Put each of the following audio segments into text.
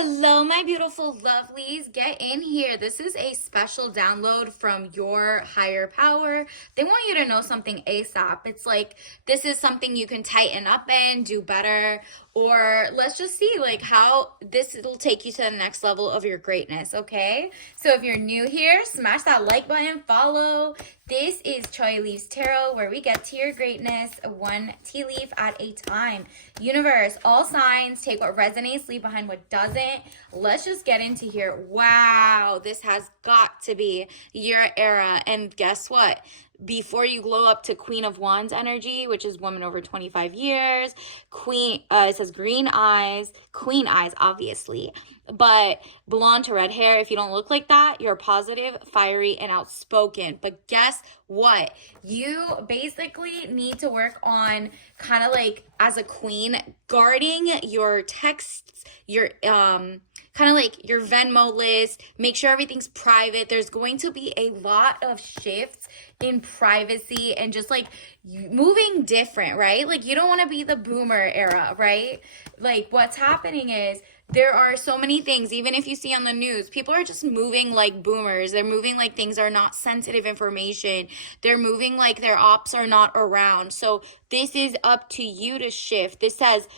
Hello, my beautiful lovelies. Get in here. This is a special download from your higher power. They want you to know something ASAP. It's like this is something you can tighten up and do better. Or let's just see like how this will take you to the next level of your greatness, okay? So if you're new here, smash that like button, follow. This is Choi Leaves Tarot, where we get to your greatness one tea leaf at a time. Universe, all signs, take what resonates, leave behind what doesn't. Let's just get into here. Wow, this has got to be your era. And guess what? Before you glow up to Queen of Wands energy, which is woman over 25 years, it says green eyes, queen eyes, obviously, but blonde to red hair. If you don't look like that, you're positive, fiery, and outspoken. But guess what? You basically need to work on kind of like as a queen, guarding your texts, your kind of like your Venmo list. Make sure everything's private. There's going to be a lot of shifts in privacy and just like moving different, right? Like you don't want to be the boomer era, right? Like what's happening is there are so many things, even if you see on the news, people are just moving like boomers. They're moving like things are not sensitive information. They're moving like their ops are not around. So this is up to you to shift. This says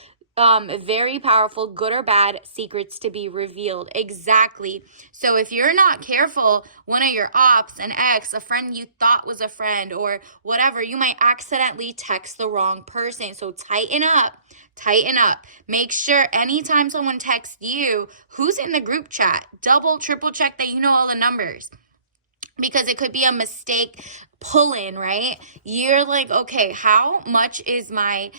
very powerful, good or bad, secrets to be revealed. Exactly. So if you're not careful, one of your ops, an ex, a friend you thought was a friend or whatever, you might accidentally text the wrong person. So tighten up. Tighten up. Make sure anytime someone texts you, who's in the group chat, double, triple check that you know all the numbers. Because it could be a mistake pull in, right? You're like, okay, how much is my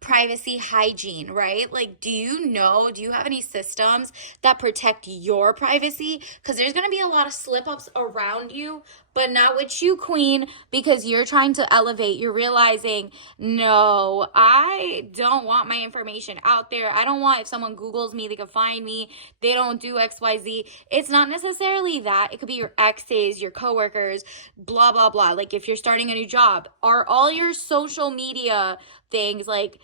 privacy hygiene, right? Like, do you have any systems that protect your privacy? Because there's going to be a lot of slip ups around you, but not with you, queen, because you're trying to elevate. You're realizing, no, I don't want my information out there. I don't want, if someone Googles me, they can find me. They don't do XYZ. It's not necessarily that. It could be your exes, your coworkers, blah, blah, blah. Like if you're starting a new job, are all your social media things like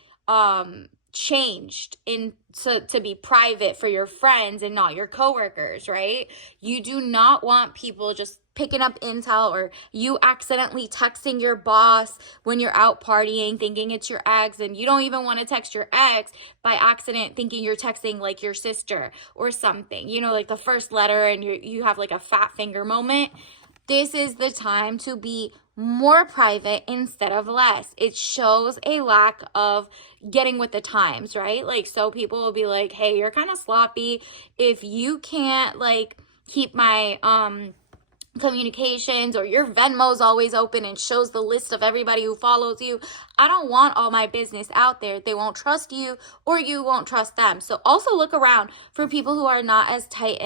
changed to be private for your friends and not your coworkers, right? You do not want people just picking up intel or you accidentally texting your boss when you're out partying thinking it's your ex, and you don't even want to text your ex by accident thinking you're texting like your sister or something, like the first letter, and you have like a fat finger moment. This is the time to be more private instead of less. It shows a lack of getting with the times, right? Like, so people will be like, hey, you're kind of sloppy. If you can't like keep my communications, or your Venmo's always open and shows the list of everybody who follows you, I don't want all my business out there. They won't trust you or you won't trust them. So also look around for people who are not as tight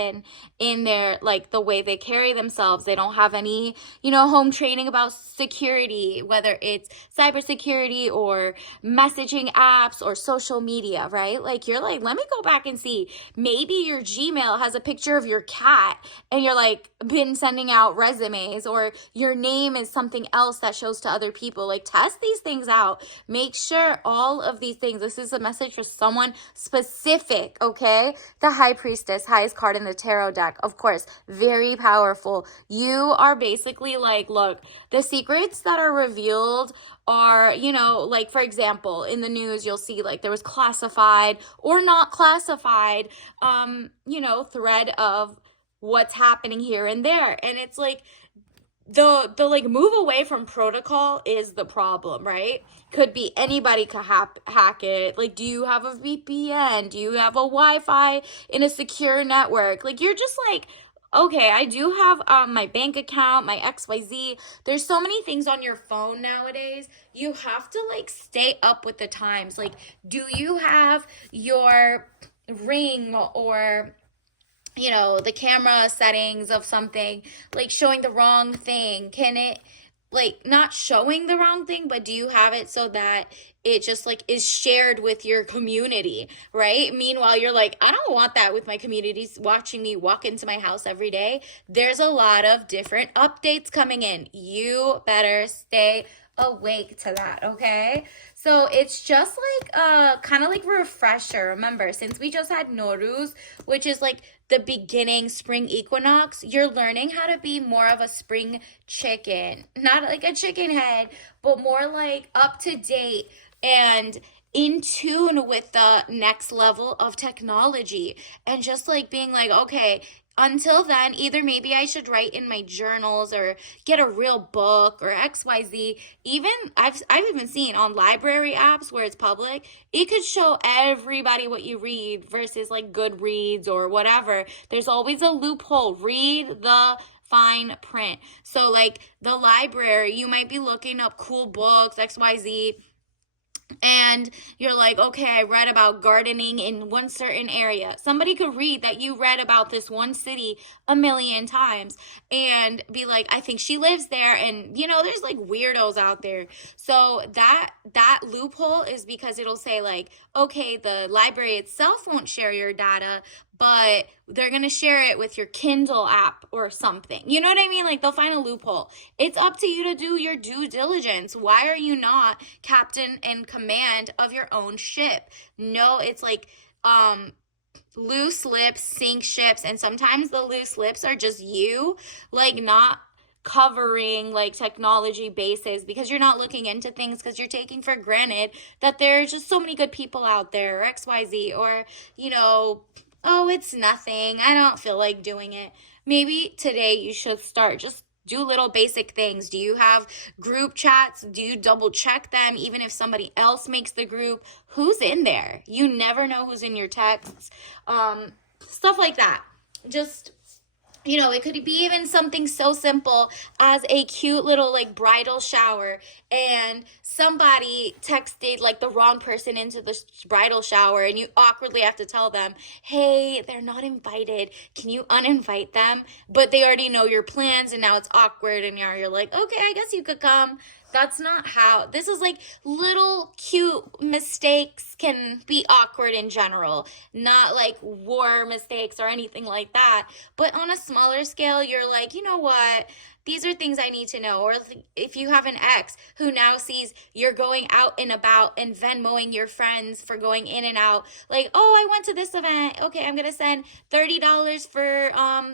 in their like the way they carry themselves. They don't have any home training about security, whether it's cybersecurity or messaging apps or social media, right? Like you're like, let me go back and see, maybe your Gmail has a picture of your cat and you're like been sending out resumes, or your name is something else that shows to other people. Like test these things out. Make sure all of these things, this is a message for someone specific, okay? The High Priestess, highest card in the tarot deck, of course, very powerful. You are basically like, look, the secrets that are revealed are, like for example, in the news, you'll see like there was classified or not classified, thread of what's happening here and there. And it's like the like move away from protocol is the problem, right? Could be anybody could hack it. Like, do you have a VPN? Do you have a Wi-Fi in a secure network? Like, you're just like, okay, I do have my bank account, my XYZ. There's so many things on your phone nowadays. You have to like stay up with the times. Like, do you have your Ring or the camera settings of something like showing the wrong thing? Can it like not showing the wrong thing, but do you have it so that it just like is shared with your community, right? Meanwhile, you're like, I don't want that with my communities watching me walk into my house every day. There's a lot of different updates coming in. You better stay awake to that, okay? So it's just like kind of like refresher. Remember, since we just had Noruz, which is like the beginning spring equinox, you're learning how to be more of a spring chicken. Not like a chicken head, but more like up to date and in tune with the next level of technology, and just like being like, okay, until then, either maybe I should write in my journals or get a real book or XYZ. Even I've even seen on library apps where it's public, it could show everybody what you read versus like Goodreads or whatever. There's always a loophole. Read the fine print. So like the library, you might be looking up cool books, XYZ, and you're like, okay, I read about gardening in one certain area. Somebody could read that you read about this one city a million times and be like, I think she lives there. And there's like weirdos out there. So that loophole is because it'll say like, okay, the library itself won't share your data, but they're going to share it with your Kindle app or something. You know what I mean? Like they'll find a loophole. It's up to you to do your due diligence. Why are you not captain and command of your own ship? No, it's like loose lips sink ships, and sometimes the loose lips are just you like not covering like technology bases because you're not looking into things because you're taking for granted that there's just so many good people out there or XYZ, or oh, it's nothing, I don't feel like doing it. Maybe today you should start just do little basic things. Do you have group chats? Do you double check them even if somebody else makes the group? Who's in there? You never know who's in your texts. Stuff like that. Just it could be even something so simple as a cute little like bridal shower, and somebody texted like the wrong person into the bridal shower, and you awkwardly have to tell them, hey, they're not invited. Can you uninvite them? But they already know your plans, and now it's awkward, and you're like, okay, I guess you could come. That's not how. This is like little cute mistakes can be awkward in general, not like war mistakes or anything like that. But on a smaller scale, you're like, you know what? These are things I need to know. Or if you have an ex who now sees you're going out and about and Venmoing your friends for going in and out, like, oh, I went to this event. Okay, I'm going to send $30 for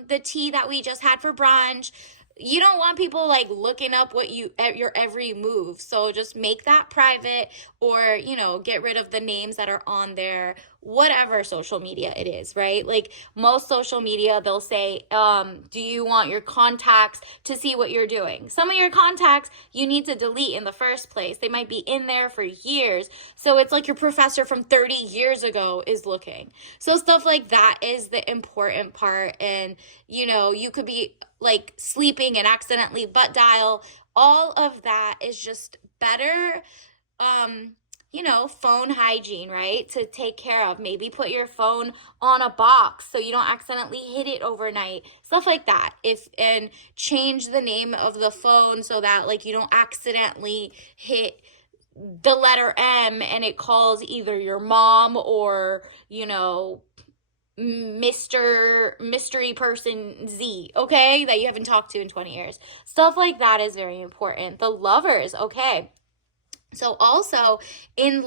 the tea that we just had for brunch. You don't want people like looking up what your every move. So just make that private, or get rid of the names that are on there, whatever social media it is, right? Like most social media, they'll say, do you want your contacts to see what you're doing? Some of your contacts you need to delete in the first place. They might be in there for years. So it's like your professor from 30 years ago is looking. So stuff like that is the important part. And you could be like sleeping and accidentally butt dial. All of that is just better phone hygiene, right? To take care of. Maybe put your phone on a box so you don't accidentally hit it overnight. Stuff like that. And change the name of the phone so that like you don't accidentally hit the letter M and it calls either your mom or, Mr. Mystery Person Z, okay? That you haven't talked to in 20 years. Stuff like that is very important. The lovers, okay? So also in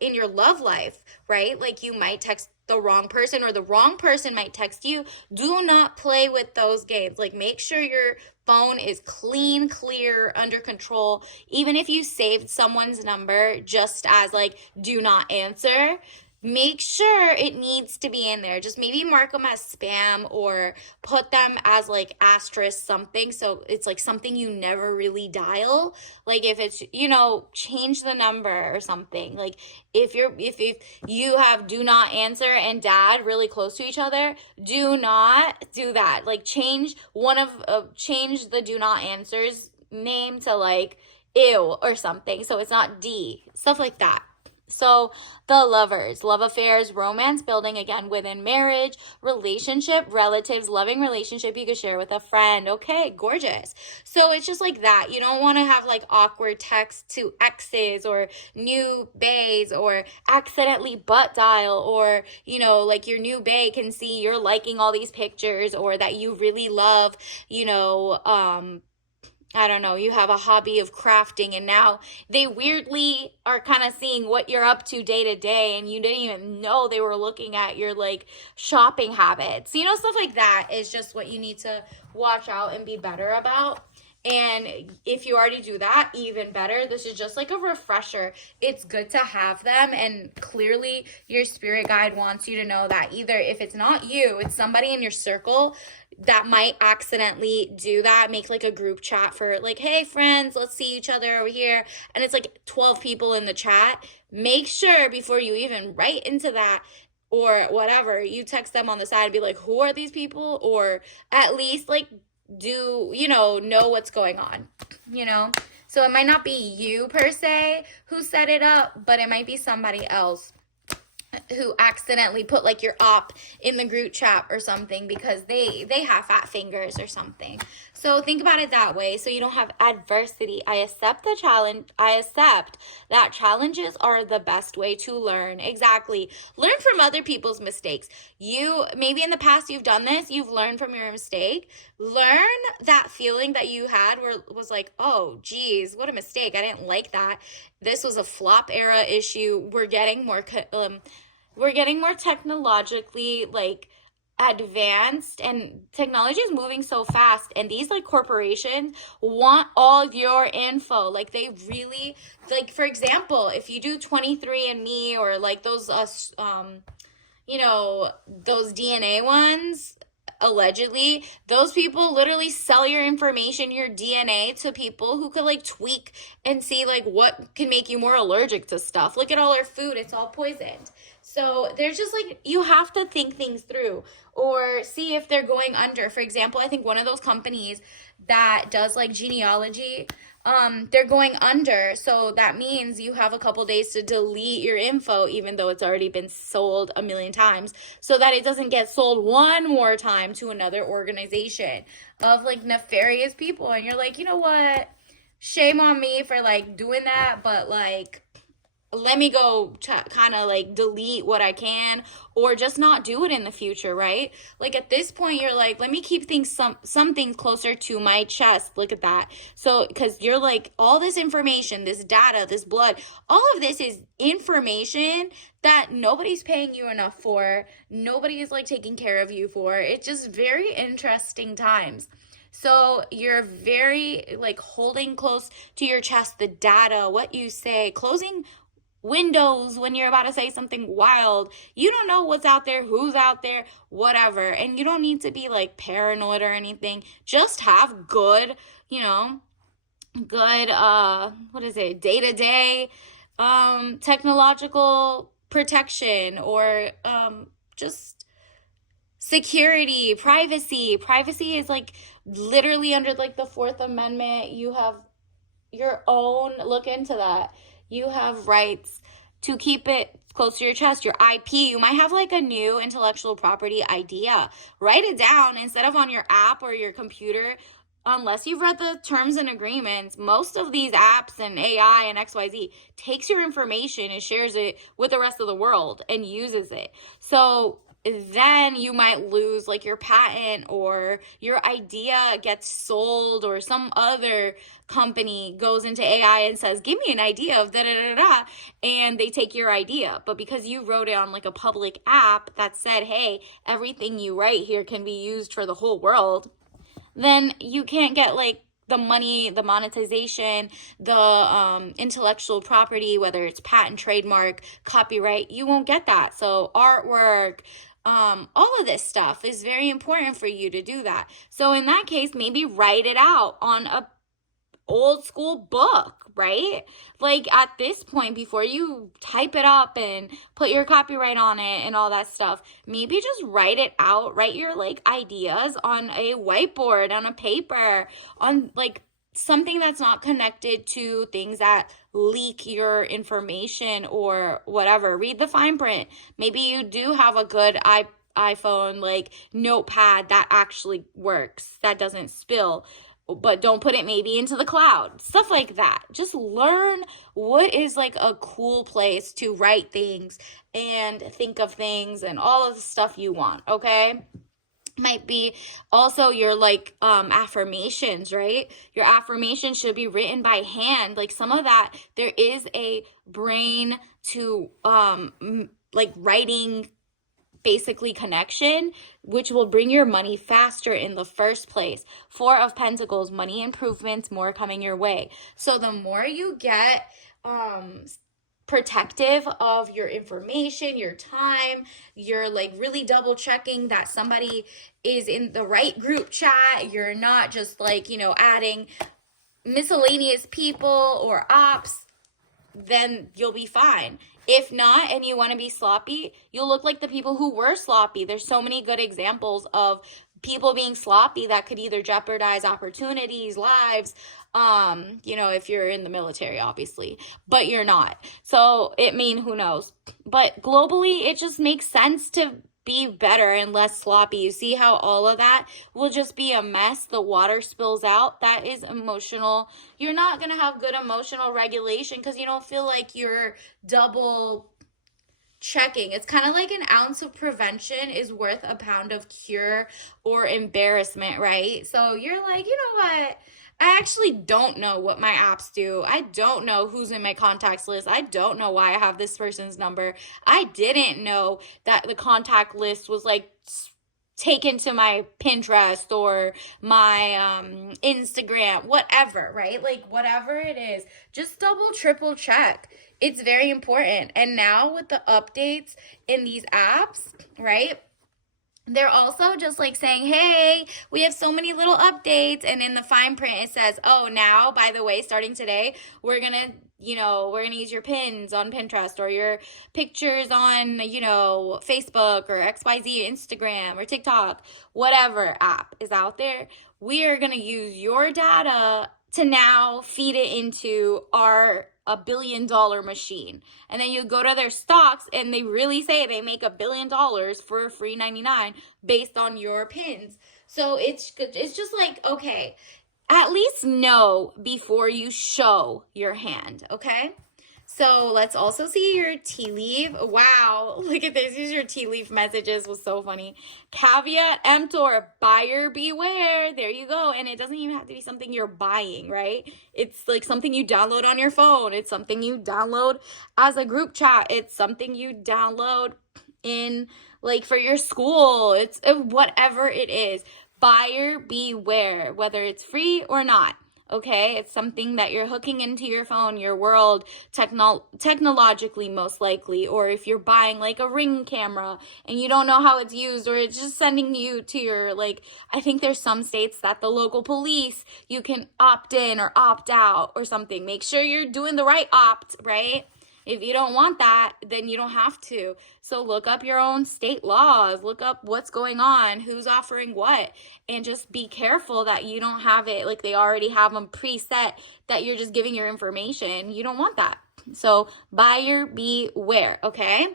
your love life, right? Like you might text the wrong person, or the wrong person might text you. Do not play with those games. Like make sure your phone is clean, clear, under control. Even if you saved someone's number just as like do not answer, make sure it needs to be in there. Just maybe mark them as spam or put them as like asterisk something, so it's like something you never really dial. Like if it's change the number or something. Like if you have do not answer and dad really close to each other, do not do that. Like change change the do not answers name to like ew or something, so it's not D. Stuff like that. So the lovers, love affairs, romance building, again, within marriage, relationship, relatives, loving relationship you could share with a friend. Okay, gorgeous. So it's just like that. You don't want to have like awkward texts to exes or new baes, or accidentally butt dial, or, like your new bae can see you're liking all these pictures, or that you really love, I don't know, you have a hobby of crafting, and now they weirdly are kind of seeing what you're up to day to day, and you didn't even know they were looking at your like shopping habits. You know, stuff like that is just what you need to watch out and be better about. And if you already do that, even better. This is just like a refresher. It's good to have them. And clearly, your spirit guide wants you to know that either if it's not you, it's somebody in your circle that might accidentally do that. Make like a group chat for like, hey, friends, let's see each other over here. And it's like 12 people in the chat. Make sure before you even write into that or whatever, you text them on the side and be like, who are these people? Or at least like do, know what's going on, So it might not be you per se who set it up, but it might be somebody else who accidentally put like your op in the group chat or something because they have fat fingers or something. So think about it that way so you don't have adversity. I accept the challenge. I accept that challenges are the best way to learn. Exactly. Learn from other people's mistakes. Maybe in the past you've done this, you've learned from your mistake. Learn that feeling that you had where it was like, oh geez, what a mistake. I didn't like that. This was a flop era issue. We're getting more technologically like advanced, and technology is moving so fast, and these like corporations want all your info. Like they really, like, for example, if you do 23andMe or like those those DNA ones, allegedly, those people literally sell your information, your DNA, to people who could like tweak and see like what can make you more allergic to stuff. Look at all our food, it's all poisoned. So there's just like, you have to think things through or see if they're going under. For example, I think one of those companies that does like genealogy, they're going under. So that means you have a couple days to delete your info, even though it's already been sold a million times, so that it doesn't get sold one more time to another organization of like nefarious people. And you're like, you know what? Shame on me for like doing that, but like, let me go kind of like delete what I can or just not do it in the future, right? Like at this point, you're like, let me keep some things closer to my chest. Look at that. So, because you're like, all this information, this data, this blood, all of this is information that nobody's paying you enough for. Nobody is like taking care of you for. It's just very interesting times. So you're very like holding close to your chest the data, what you say, closing windows when you're about to say something wild. You don't know what's out there, who's out there, whatever. And you don't need to be like paranoid or anything. Just have good, day-to-day technological protection or just security, privacy. Privacy is like literally under like the Fourth Amendment. You have your own, look into that. You have rights to keep it close to your chest, your IP. You might have like a new intellectual property idea. Write it down instead of on your app or your computer. Unless you've read the terms and agreements, most of these apps and AI and XYZ takes your information and shares it with the rest of the world and uses it. So then you might lose like your patent, or your idea gets sold, or some other company goes into AI and says, give me an idea of da-da-da-da, and they take your idea. But because you wrote it on like a public app that said, hey, everything you write here can be used for the whole world, then you can't get like the money, the monetization, the intellectual property, whether it's patent, trademark, copyright. You won't get that. So artwork, all of this stuff is very important for you to do that. So in that case, maybe write it out on a old school book, right? Like at this point, before you type it up and put your copyright on it and all that stuff, maybe just write it out, write your like ideas on a whiteboard, on a paper, on like something that's not connected to things that leak your information or whatever. Read the fine print. Maybe you do have a good iPhone like notepad that actually works, that doesn't spill, but don't put it maybe into the cloud. Stuff like that. Just learn what is like a cool place to write things and think of things and all of the stuff you want, okay? Might be also your like affirmations, right? Your affirmations should be written by hand. Like some of that, there is a brain to like writing basically connection, which will bring your money faster in the first place. Four of Pentacles, money improvements, more coming your way. So the more you get protective of your information, your time, you're like really double checking that somebody is in the right group chat. You're not just like, you know, adding miscellaneous people or ops, then you'll be fine. If not, and you want to be sloppy, you'll look like the people who were sloppy. There's so many good examples of people being sloppy that could either jeopardize opportunities, lives, you know, if you're in the military, obviously, but you're not. So who knows? But globally, it just makes sense to be better and less sloppy. You see how all of that will just be a mess. The water spills out. That is emotional. You're not going to have good emotional regulation because you don't feel like you're double checking. It's kind of like an ounce of prevention is worth a pound of cure or embarrassment, right? So you're like, you know what? I actually don't know what my apps do. I don't know who's in my contacts list. I don't know why I have this person's number. I didn't know that the contact list was like taken to my Pinterest or my Instagram, whatever, right? Like whatever it is, just double, triple check. It's very important. And now with the updates in these apps, right? They're also just like saying, hey, we have so many little updates. And in the fine print, it says, oh, now, by the way, starting today, we're going to use your pins on Pinterest or your pictures on, Facebook or XYZ, Instagram or TikTok, whatever app is out there. We are going to use your data to now feed it into our $1 billion machine. And then you go to their stocks and they really say they make $1 billion for a free 99 based on your pins. So it's just like, okay, at least know before you show your hand, okay? So let's also see your tea leaf. Wow, look at this. Here's your tea leaf messages. Was so funny. Caveat emptor, buyer beware. There you go. And it doesn't even have to be something you're buying, right? It's like something you download on your phone. It's something you download as a group chat. It's something you download in like for your school. It's whatever it is. Buyer beware, whether it's free or not. Okay, it's something that you're hooking into your phone, your world, technologically most likely, or if you're buying like a Ring camera and you don't know how it's used, or it's just sending you to your, like, I think there's some states that the local police, you can opt in or opt out or something. Make sure you're doing the right opt, right? If you don't want that, then you don't have to. So look up your own state laws, look up what's going on, who's offering what, and just be careful that you don't have it like they already have them preset that you're just giving your information. You don't want that. So buyer beware, okay?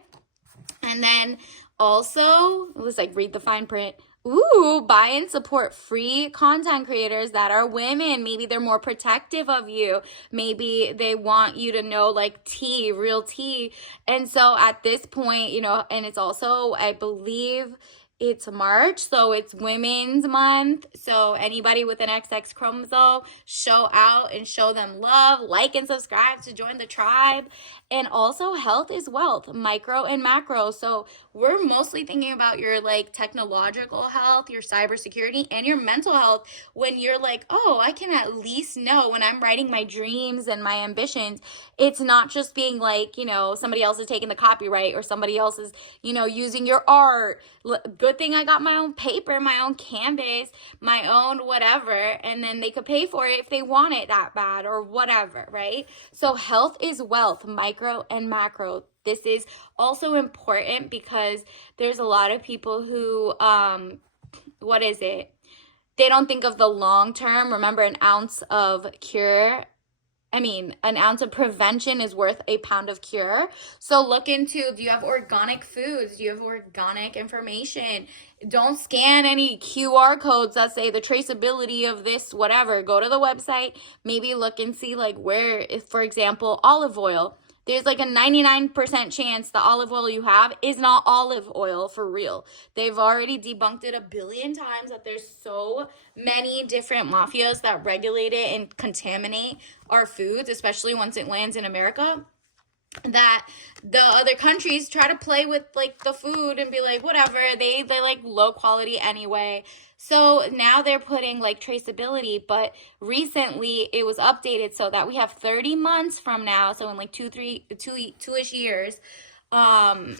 And then also, it was like read the fine print. Ooh, buy and support free content creators that are women. Maybe they're more protective of you. Maybe they want you to know like tea, real tea. And so at this point, and it's also, I believe it's March, so it's Women's Month. So anybody with an XX chromosome, show out and show them love. Like and subscribe to join the tribe. And also health is wealth, micro and macro. So we're mostly thinking about your like technological health, your cybersecurity, and your mental health when you're like, oh, I can at least know when I'm writing my dreams and my ambitions. It's not just being like, somebody else is taking the copyright or somebody else is, using your art. Good thing I got my own paper, my own canvas, my own whatever, and then they could pay for it if they want it that bad or whatever, right? So health is wealth, micro and macro. This is also important because there's a lot of people who, they don't think of the long term. Remember, an ounce of prevention is worth a pound of cure. So look into, do you have organic foods? Do you have organic information? Don't scan any QR codes that say the traceability of this, whatever. Go to the website, maybe look and see like where, if, for example, olive oil. There's like a 99% chance the olive oil you have is not olive oil for real. They've already debunked it a billion times that there's so many different mafias that regulate it and contaminate our foods, especially once it lands in America, that the other countries try to play with like the food and be like whatever, they like low quality anyway. So now they're putting like traceability, but recently it was updated so that we have 30 months from now, so in like 2-ish years, um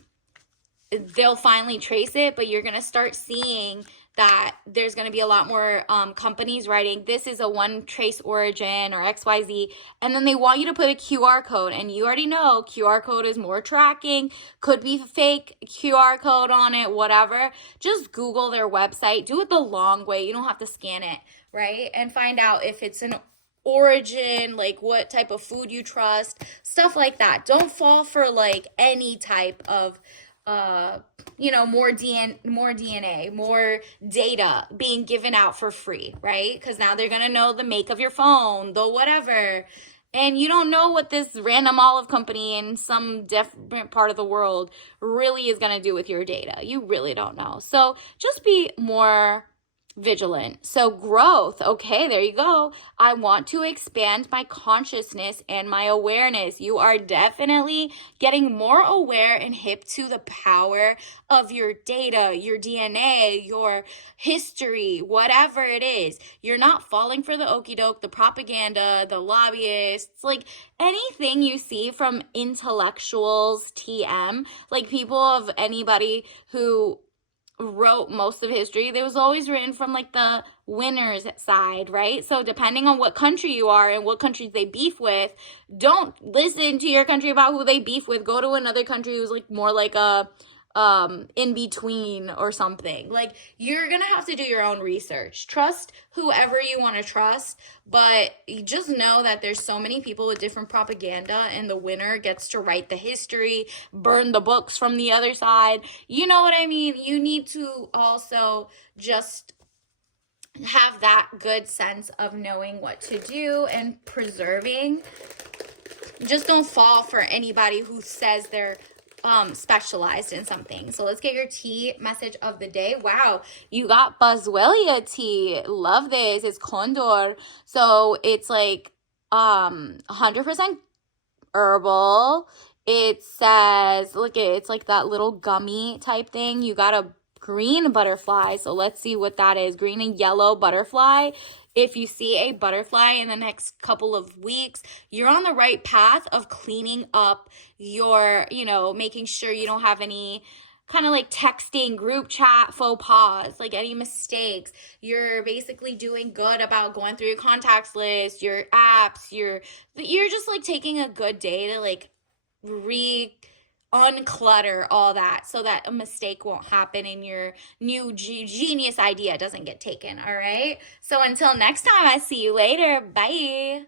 they'll finally trace it, but you're going to start seeing that there's going to be a lot more companies writing, this is a one trace origin or XYZ, and then they want you to put a QR code, and you already know QR code is more tracking, could be fake QR code on it, whatever. Just Google their website, do it the long way, you don't have to scan it, right? And find out if it's an origin, like what type of food you trust, stuff like that. Don't fall for like any type of more DNA, more data being given out for free, right? Because now they're gonna know the make of your phone, the whatever, and you don't know what this random olive company in some different part of the world really is gonna do with your data. You really don't know. So just be more vigilant. So growth, okay, there you go. I want to expand my consciousness and my awareness. You are definitely getting more aware and hip to the power of your data, your DNA, your history, whatever it is. You're not falling for the okie doke, the propaganda, the lobbyists, like anything you see from intellectuals, TM, like people of anybody who wrote most of history, there was always written from like the winner's side, right? So depending on what country you are and what countries they beef with, don't listen to your country about who they beef with. Go to another country who's like more like a in between or something. Like, you're gonna have to do your own research. Trust whoever you want to trust, but you just know that there's so many people with different propaganda, and the winner gets to write the history, burn the books from the other side. You know what I mean? You need to also just have that good sense of knowing what to do and preserving. Just don't fall for anybody who says they're specialized in something. So let's get your tea message of the day. Wow, you got Boswellia tea. Love this. It's Condor. So it's like 100% herbal. It says, look, it's like that little gummy type thing. You got a green butterfly. So let's see what that is. Green and yellow butterfly. If you see a butterfly in the next couple of weeks, you're on the right path of cleaning up your, making sure you don't have any kind of like texting, group chat, faux pas, like any mistakes. You're basically doing good about going through your contacts list, your apps, you're just like taking a good day to like unclutter all that so that a mistake won't happen and your new genius idea doesn't get taken. All right. So until next time, I see you later. Bye.